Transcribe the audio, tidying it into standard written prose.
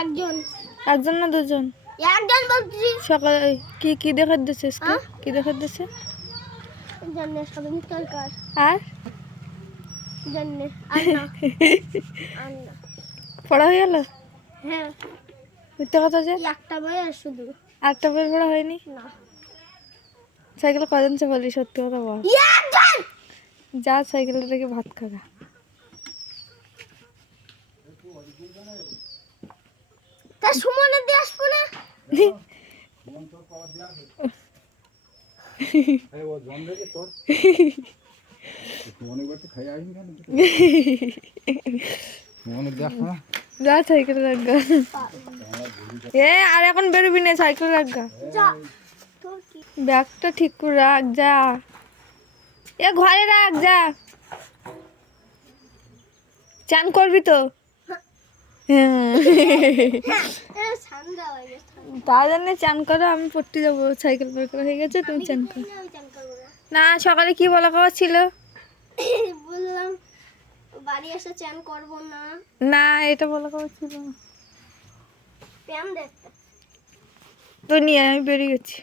একজন একজন না দুজন? একজন বলছি। সকালে কি কি দেখা দিচ্ছে আজকে? কি দেখা দিচ্ছে? জানে সবাই তরকার আর জানে আর না পড়া হয়ে গেল? হ্যাঁ মিথ্যে কথা যে, একটা বই আর শুধু একটা বই পড়া হয়নি? না সাইকেলে কজন সে বলি, সত্যি কথা বল। একজন যা সাইকেলে রেখে ভাত খাগা। তা সুমনে দিয়ে আসবো না যা সাইকেলে রাখগা। এ আর এখন বেরোবি না, সাইকেল রাখগা। যা তোর কি ব্যাগটা ঠিক করে রাখ, যা। এ ঘরে রাখ, যা। চান করবি তো? ঠান্ডা হয়ে গেছে তার জন্য চান করো, আমি পড়তে যাবো। সাইকেল বের করা হয়ে গেছে, তুমি চান করো। আমি চান করবো না, সকালে কি বলা খাওয়া ছিল? বললাম বাড়ি এসে চান করবো না না, এটা বলা খাওয়া ছিল না। প্যান দেখতে তো নিয়ে আমি বেরিয়ে গেছি।